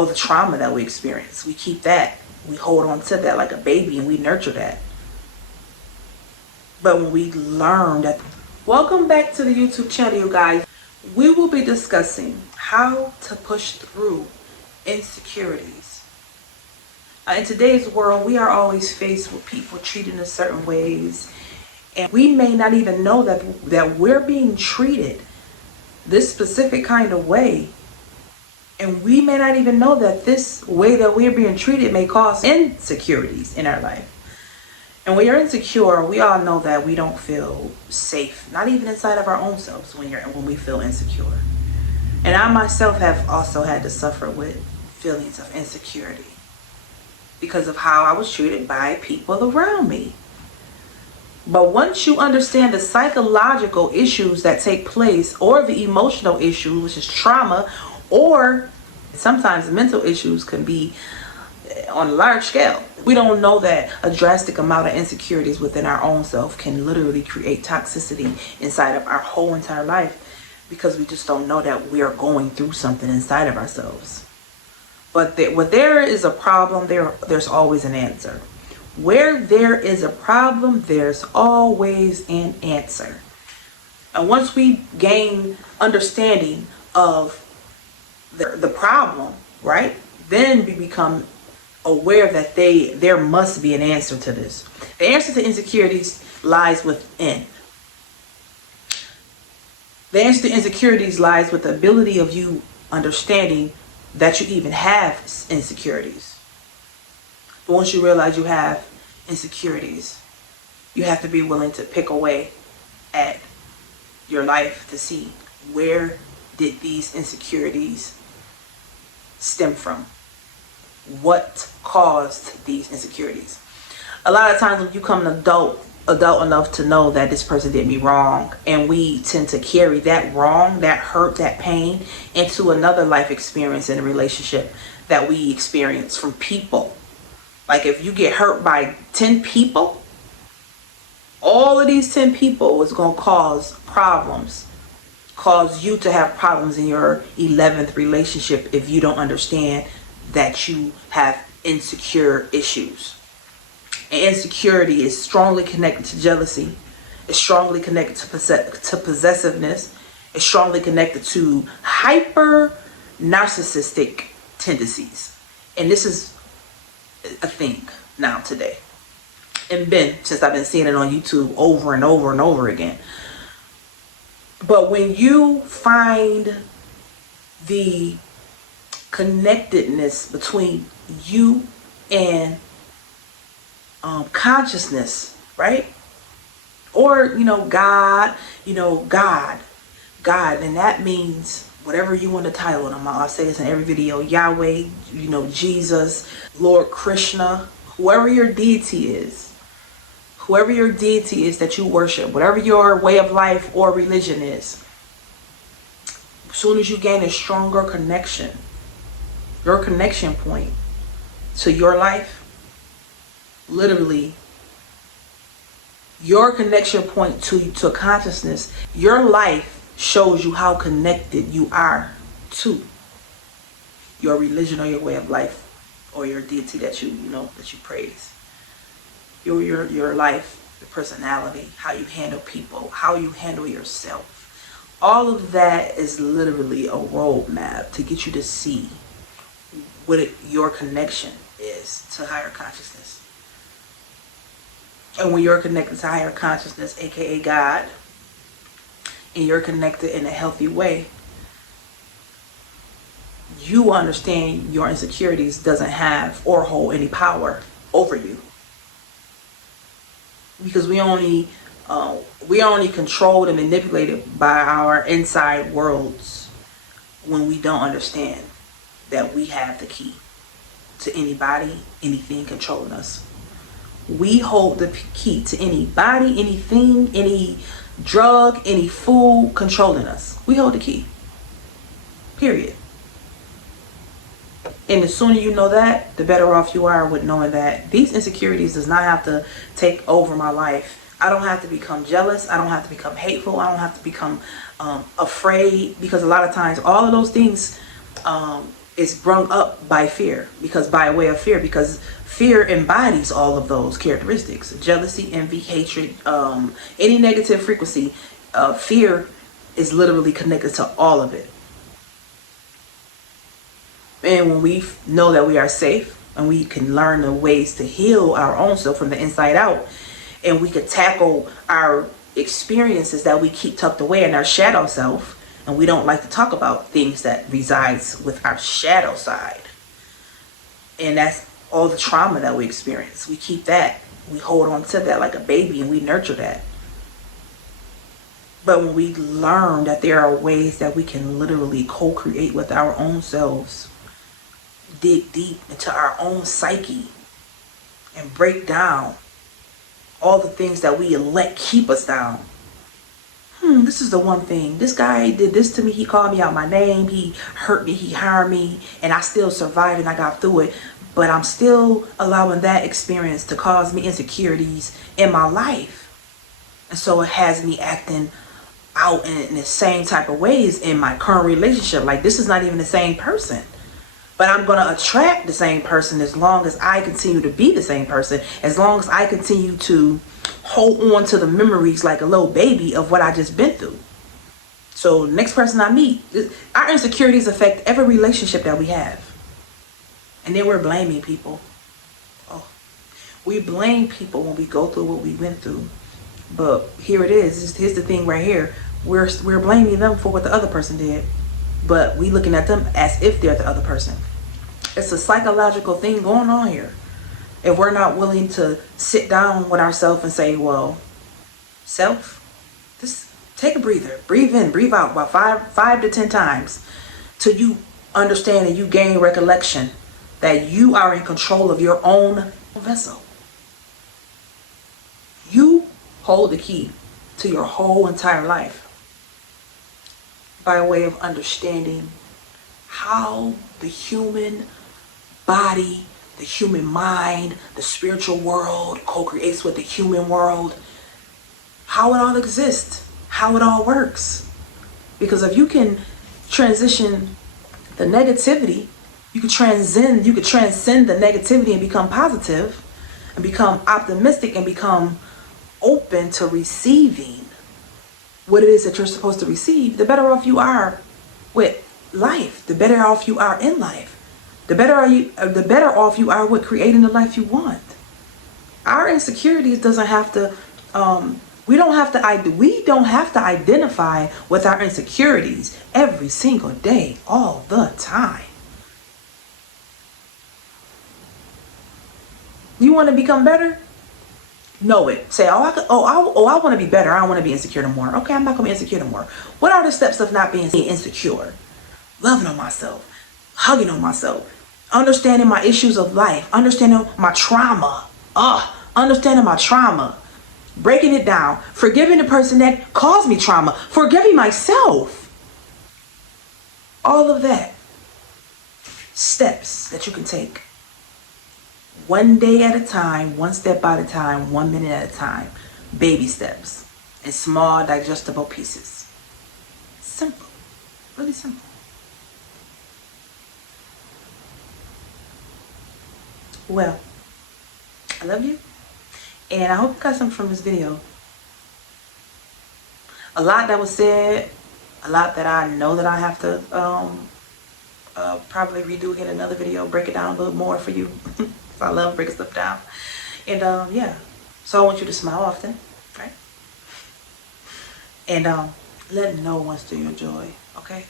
all the trauma that we experience. We keep that. We hold on to that like a baby and we nurture that. But when we learn that... Welcome back to the YouTube channel, you guys. We will be discussing how to push through insecurities. In today's world, we are always faced with people treated in certain ways. And we may not even know that we're being treated this specific kind of way. And we may not even know that this way that we're being treated may cause insecurities in our life. And when you're insecure, we all know that we don't feel safe, not even inside of our own selves when we feel insecure. And I myself have also had to suffer with feelings of insecurity because of how I was treated by people around me. But once you understand the psychological issues that take place, or the emotional issues, which is trauma, or sometimes mental issues can be on a large scale. We don't know that a drastic amount of insecurities within our own self can literally create toxicity inside of our whole entire life, because we just don't know that we are going through something inside of ourselves. But when there is a problem, there's always an answer. Where there is a problem, there's always an answer. And once we gain understanding of the problem, right, then we become aware that there must be an answer to this. The answer to insecurities lies within. The answer to insecurities lies with the ability of you understanding that you even have insecurities. But once you realize you have insecurities, you have to be willing to pick away at your life to see, where did these insecurities stem from? What caused these insecurities? A lot of times when you become an adult enough to know that this person did me wrong, and we tend to carry that wrong, that hurt, that pain into another life experience in a relationship that we experience from people. Like if you get hurt by 10 people, all of these 10 people is going to cause problems, cause you to have problems in your 11th relationship if you don't understand that you have insecure issues. And insecurity is strongly connected to jealousy. It's strongly connected to possessiveness. It's strongly connected to hyper narcissistic tendencies. And this is a thing now today. And since I've been seeing it on YouTube over and over and over again. But when you find the connectedness between you and consciousness, right? Or God, and that means whatever you want to title it. I'll say this in every video: Yahweh, Jesus, Lord Krishna, whoever your deity is that you worship, whatever your way of life or religion is. As soon as you gain a stronger connection, your connection point to your life, literally your connection point to consciousness, your life shows you how connected you are to your religion or your way of life or your deity that you praise. Your life, your personality, how you handle people, how you handle yourself. All of that is literally a roadmap to get you to see what your connection is to higher consciousness. And when you're connected to higher consciousness, aka God, and you're connected in a healthy way, you understand your insecurities doesn't have or hold any power over you. Because we only controlled and manipulated by our inside worlds when we don't understand that we have the key to anybody, anything controlling us. We hold the key to anybody, anything, any drug, any food controlling us. We hold the key. Period. And the sooner you know that, the better off you are with knowing that these insecurities does not have to take over my life. I don't have to become jealous. I don't have to become hateful. I don't have to become afraid, because a lot of times all of those things it's brung up by fear, because by way of fear, because fear embodies all of those characteristics: jealousy, envy, hatred, any negative frequency. Fear is literally connected to all of it. And when we know that we are safe and we can learn the ways to heal our own self from the inside out, and we could tackle our experiences that we keep tucked away in our shadow self, and we don't like to talk about things that resides with our shadow side, and that's all the trauma that we experience. We keep that, we hold on to that like a baby, and we nurture that. But when we learn that there are ways that we can literally co-create with our own selves, dig deep into our own psyche and break down all the things that we let keep us down. This is the one thing. This guy did this to me. He called me out my name. He hurt me. He harmed me. And I still survived and I got through it. But I'm still allowing that experience to cause me insecurities in my life. And so it has me acting out in the same type of ways in my current relationship. Like, this is not even the same person. But I'm going to attract the same person as long as I continue to be the same person. As long as I continue to hold on to the memories like a little baby of what I just been through. So next person I meet, our insecurities affect every relationship that we have. And then we're blaming people. Oh, we blame people when we go through what we went through. But here it is. Here's the thing right here. We're blaming them for what the other person did. But we looking at them as if they're the other person. It's a psychological thing going on here. If we're not willing to sit down with ourselves and say, well, self, just take a breather. Breathe in, breathe out about 5 to 10 times till you understand and you gain recollection that you are in control of your own vessel. You hold the key to your whole entire life by way of understanding how the human body, the human mind, the spiritual world co-creates with the human world, how it all exists, how it all works. Because if you can transition the negativity, you could transcend the negativity and become positive and become optimistic and become open to receiving what it is that you're supposed to receive, the better off you are with life, the better off you are in life. The better off you are with creating the life you want. Our insecurities doesn't have to we don't have to identify with our insecurities every single day, all the time. You want to become better? Know it. Say, I want to be better. I don't want to be insecure no more. Okay, I'm not going to be insecure no more. What are the steps of not being insecure? Loving on myself, hugging on myself, understanding my issues of life, understanding my trauma, breaking it down, forgiving the person that caused me trauma, forgiving myself. All of that. Steps that you can take. One day at a time, one step at a time, 1 minute at a time. Baby steps in small digestible pieces. Simple. Really simple. Well, I love you. And I hope you got something from this video. A lot that was said, a lot that I know that I have to probably redo again another video, break it down a little more for you. I love breaking stuff down. And yeah, so I want you to smile often, right? And let no one steal your joy, okay?